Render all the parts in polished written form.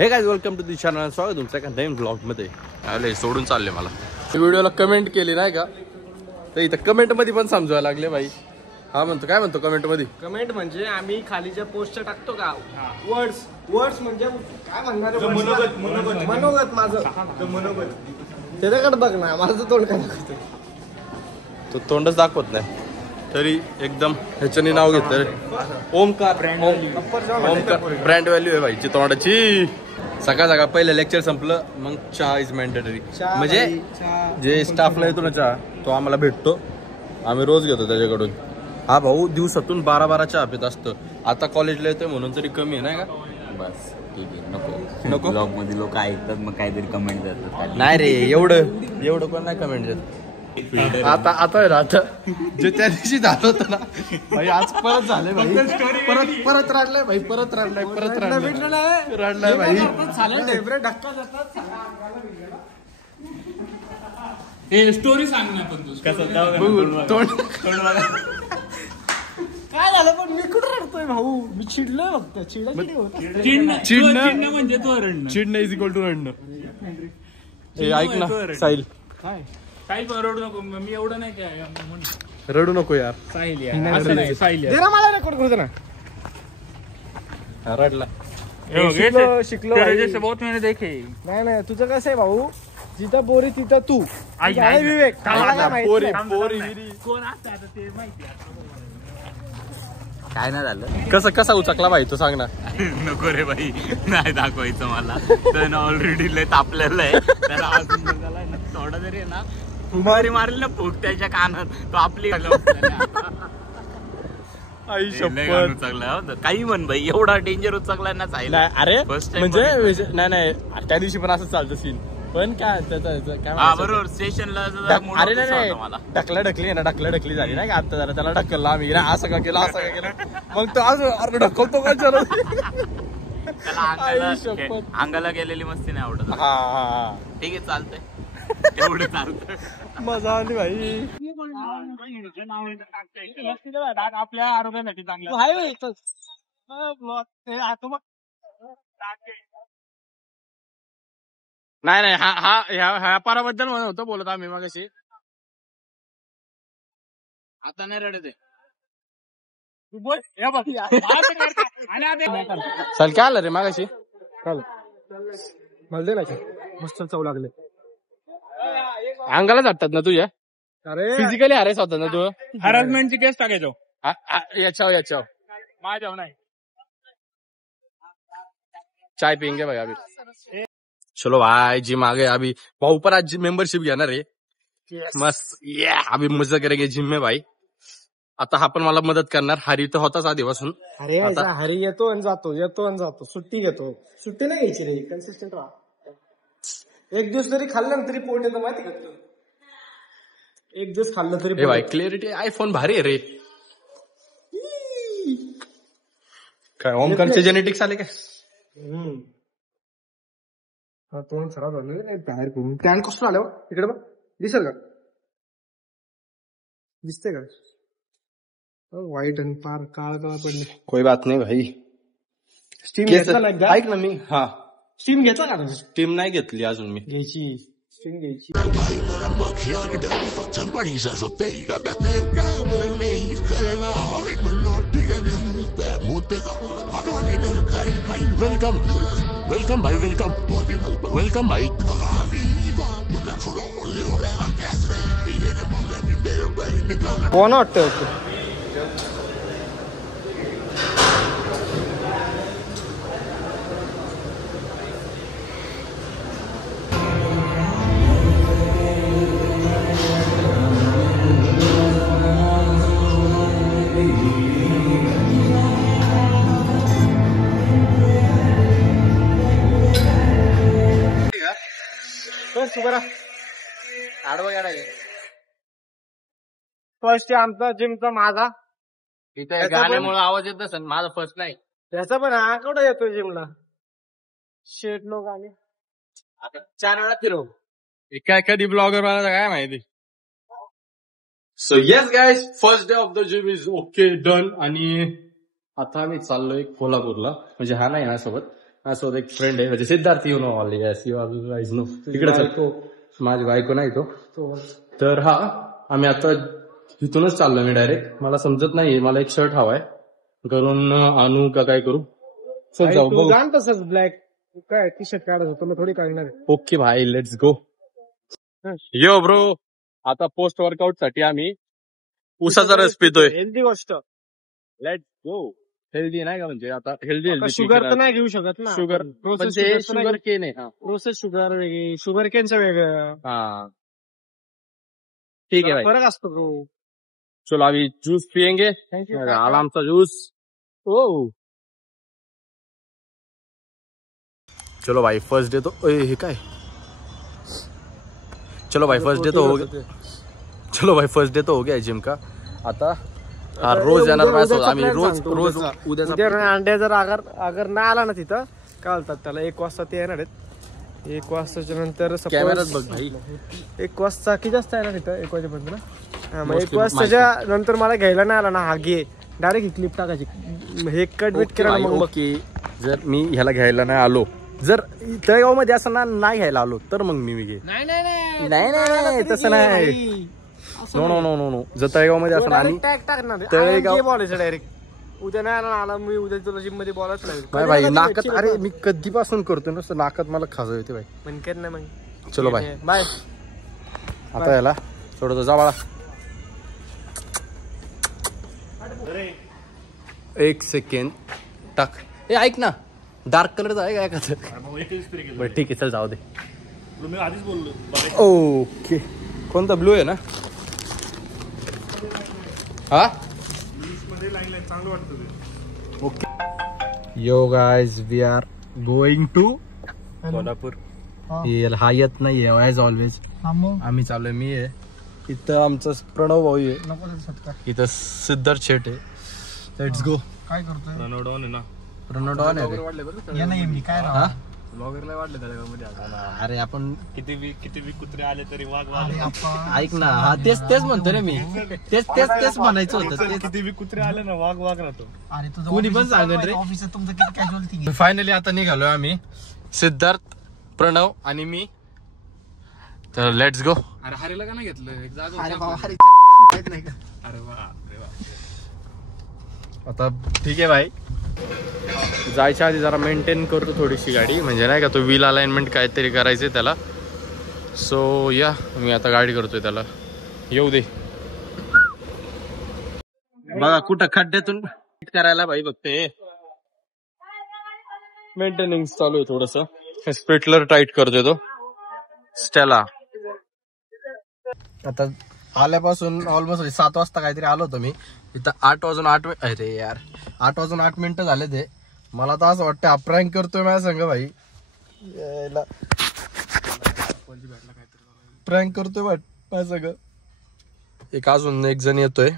हे guys welcome to the channel. स्वागत तुमचं एका नवीन ब्लॉग मध्ये. आले सोडून चालले मला व्हिडिओला कमेंट केली नाही का, तर इथं कमेंट मध्ये पण समजायला लागले भाई. हा म्हणतो काय म्हणतो कमेंट मध्ये? कमेंट म्हणजे आम्ही खालीच्या पोस्टच्या टाकतो का वर्ड्स म्हणजे काय म्हणणार मनोगत माझं मनोगत त्याच्याकडे बघ ना, माझं तोंड काय दाखवतो. तो तोंडच दाखवत नाही तरी एकदम ह्याच्यानी नाव घेतलं रे. ओमकार ब्रँड व्हॅल्यू आहे भाईची तोंडाची. सकाळ सकाळ पहिलं लेक्चर संपलं मग चहा इज मॅन्डेटरी. म्हणजे जे स्टाफला येतो ना चहा तो आम्हाला भेटतो, आम्ही रोज घेतो त्याच्याकडून. हा भाऊ दिवसातून 12 चहा पित असतो. आता कॉलेजला येतोय म्हणून तरी कमी आहे नाही का? बस ठीक आहे, नको ब्लॉग मध्ये लोक ऐकतात मग काहीतरी कमेंट करतात. नाही रे एवढं पण नाही कमेंट देत. आता आता जे त्या दिवशी झालं होतं ना भाई, आज परत झालंय भाई. परत रडलाय भाई, परत रडलाय भाई. स्टोरी सांग ना पण तू काय झालं पण मी कुठं रडतोय भाऊ, मी चिडलोय फक्त. चिडणं म्हणजे तो रडणं. चिडणं इज इक्वल टू रडणं. ऐक ना साहिल, काही पण रडू नको. मी एवढं नाही काय रडू नको यार. साहिल साहिल दे ना मला रेकॉर्ड करू दे ना. रडला शिकलो जैसे बहुत मैंने देखे. नाही तुझं कसं आहे भाऊ, जिथं बोरी तिथं तू. आई, काय आई. विवेक मला काय माहिती पोरी नाही. पोरी कोण असतं आता ते माहिती आहे. काय नाही झालं, कसा उचकला भाई तो सांग ना. नको रे भाई, नाही दाखवायचं मला. तर ऑलरेडी लय तापलेलं आहे त्याला. अजून थोडा जरी आहे ना फुमारी मारली ना फुक त्याच्या कानात, तो आपली आई उचकला. काही म्हण भाई, एवढा डेंजर उचकला ना साहिल. अरे First time म्हणजे नाही त्या दिवशी पण असं चालतं सीन. पण काय त्याचं काय हा बरोबर स्टेशनला अरे नाही ढकली झाली नाही का. आता जरा त्याला ढकलला आम्ही ना, असं का केलं मग तो अरे ढकलतो का जरा. अंगाला गेलेली मस्ती नाही आवडत. हा ठीक आहे चालतंय, एवढं चालतंय. मजा आली भाई. आपल्या आरोग्यासाठी चांगलं. नाही ह्या पाराबद्दल म्हणत होतो बोलत आम्ही मगाशी. आता नाही रडत आहे. चल काय आलं रे मगाशी? मला दे ना मस्त चव लागले. अंगाला जातात ना तुझ्या, अरे फिजिकली हरेस होता ना तू. हॅरासमेंटची केस टाकायचो याच्यावर माझ्यावर नाही. चाय पियेंगे भाई अभी. चलो भाई जिम आ गए अभी. भाऊ पर आज मेंबरशिप घेणार रे. मस्त अभी मजा करेंगे जिम में भाई. आता हा पण मला मदत करणार. हरी तर होताच आधीपासून. अरे हरी येतो आणि जातो सुट्टी घेतो. सुट्टी नाही घ्यायची रे, कन्सिस्टंट राहा. एक दिवस तरी खाल्लं तरी पोट येतं माहिती का तुला. एक दिवस खाल्लं तरी भाई क्लिअरिटी आयफोन भारी आहे रे. काय ओमकारचे जेनेटिक्स आले काय? तोंड खराब झालं बाहेर करून. टॅन कसं आलं इकडे बघ, दिसेल का? दिसते का? वाईट आणि पार काळ पडले. कोई बात नाही भाई. स्टीम घेतला ऐक ना मी. हा स्टीम घेतला का? टीम नाही घेतली अजून मी. घ्यायची स्टीम घ्यायची. वेलकम भाई, वेलकम भाई. कोण वाटतं फर्स्ट आमचा जिमचा माझा. तिथे गाण्यामुळे आवाज येत नसेल. माझा फर्स्ट नाही. त्याचा पण हा कुठं येतो जिमला. शेट लोक आले आता 4 वेळा फिरव. काय कधी ब्लॉगर मला काय माहिती. So yes guys, first day of the gym is okay done. आणि आता आम्ही चाललोय कोल्हापूरला. म्हणजे हा नाही माझ्यासोबत, माझ्यासोबत एक फ्रेंड आहे म्हणजे Siddharth you know all yes you guys know तिकडे माझी बायको नाही तो तर हा आम्ही आता इथूनच चाललो मी डायरेक्ट मला समजत नाहीये मला एक शर्ट हवाय करून आणू का काय करू चल जाऊ बघू जाण तसंच ब्लॅक काय टी शर्ट काढत होतो मग थोडी काढणार आहे. ओके भाई लेट्स गो यो ब्रो आता पोस्ट वर्कआउट साठी आम्ही उसाचा रस पितोय हेल्दी गोष्ट लेट्स गो हेल्दी नाही का म्हणजे आता हेल्दी शुगर तर नाही घेऊ शकत ना शुगर शुगर केन आहे प्रोसेस शुगर वेगळी शुगर केनचं वेगळं हाँ ठीक है भाई फरक असतो ब्रो. चलो अभी जूस पियेंगे आराम सा जूस ओ चलो भाई फर्स्ट डे तो हे काय चलो भाई फर्स्ट डे तो हो गया चलो भाई फर्स्ट डे तो हो गया जिम का आता रोज येणार माझ्यासोबत आम्ही रोज उद्या अंडे जर अगर नाही आला ना तिथं काय बोलतात त्याला 1 वाजता ते येणार आहेत 1 वाजताच्या नंतर कॅमेराच बघ भाई 1 वाजता किती वाजता येणार तिथं 1 वाजेपर्यंत ना मग 1 वाजताच्या नंतर मला घ्यायला नाही आला ना हा घे डायरेक्ट ही क्लिप टाकायची हे कट बिट केला मग की जर मी ह्याला घ्यायला नाही आलो जर तळेगाव मध्ये असं नाही घ्यायला आलो तर मग मी घे नाही तसं नाही no no no no no जर तळेगाव मध्ये असं आणि टॅग टाकणार तळेगाव बॉलायचं डायरेक्ट उद्या नाही आला मी उद्या तुला जिम मध्ये बॉलच नाही भाई नाकात अरे मी कधीपासून करतोय ना नाकात मला खाजव येते भाई म्हणकर ना मग चलो बाय बाय आता याला सोडतो जा बाळा 1 सेकंड टाक ए ऐक ना डार्क कलरचा आहे काय का बरं ठीक आहे चल जाऊ दे आधीच बोललो ओके कोणता ब्लू आहे ना हा चांगलं वाटतं okay yo guys we are going to Kolhapur हा येत नाहीये ॲज ऑलवेज आम्ही चाललोय मी आहे इथं आमचं प्रणव भाऊ आहे इथं सिद्धार्थ शेट आहे लेट्स गो काय करतोय रणवडॉन आहे ना रणवडॉन आहे काय ब्लॉगरला वाटलं तळेगावमध्ये अरे आपण किती बी कुत्रे आले तरी वाघ ऐक ना हा तेच म्हणतो रे मी तेच म्हणायचं होतं किती बी कुत्रे आले ना वाघ राहतो कोणी पण सांगत रे ऑफिस तुमचं किती कॅज्युअल फायनली आता निघालोय आम्ही सिद्धार्थ प्रणव आणि मी तर लेट्स गो अरे हरेला का नाही घेतलं एक जागा अरे वा आता ठीक आहे भाई जायच्या आधी जरा मेंटेन करतो थोडीशी गाडी म्हणजे नाही का तो व्हील अलाइनमेंट काहीतरी करायचंय त्याला सो या मी आता गाडी करतोय त्याला येऊ दे बघा कुठं खड्ड्यातून करायला भाई बघते मेंटेनन्स चालू आहे थोडस स्पिटलर टाईट करतोय तो स्टेला आता आल्यापासून ऑलमोस्ट 7 वाजता काहीतरी आलो होतो मी इथं 8 वाजून 8 अरे यार 8 वाजून 8 मिनिटं झाले ते मला तर असं वाटतं प्रँक करतोय माझ्या संग भाई प्रँक करतोय माझ्या संग अजून एक जण येतोय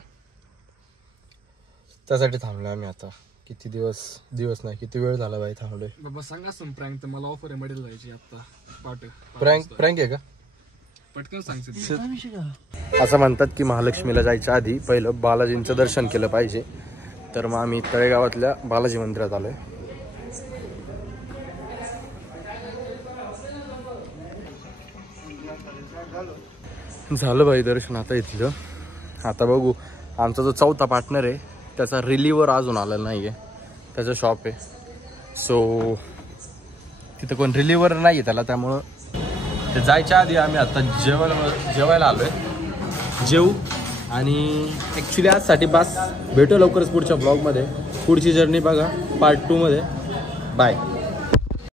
त्यासाठी थांबलोय आम्ही आता किती दिवस नाही किती वेळ झाला भाई थांबलोय बाबा सांगा प्रँक तर मला ऑफर आहे मेडल जायची आता प्रँक आहे का पटकन सांगते असं म्हणतात की महालक्ष्मीला जायच्या आधी पहिलं बालाजींचं दर्शन केलं पाहिजे तर मग आम्ही तळेगावातल्या बालाजी मंदिरात आलोय झालं भाई दर्शन आता इथलं आता बघू आमचा जो 4था पार्टनर आहे त्याचा रिलीवर अजून आलेला नाहीये त्याचं शॉप आहे सो तिथं कोण रिलीवर नाहीये त्याला त्यामुळं ते जायच्या आधी आम्ही आता जेवायला आलोय जेवू आणि ॲक्च्युली आजसाठी बस भेटू लवकरच पुढच्या ब्लॉगमध्ये पुढची जर्नी बघा पार्ट 2 मध्ये बाय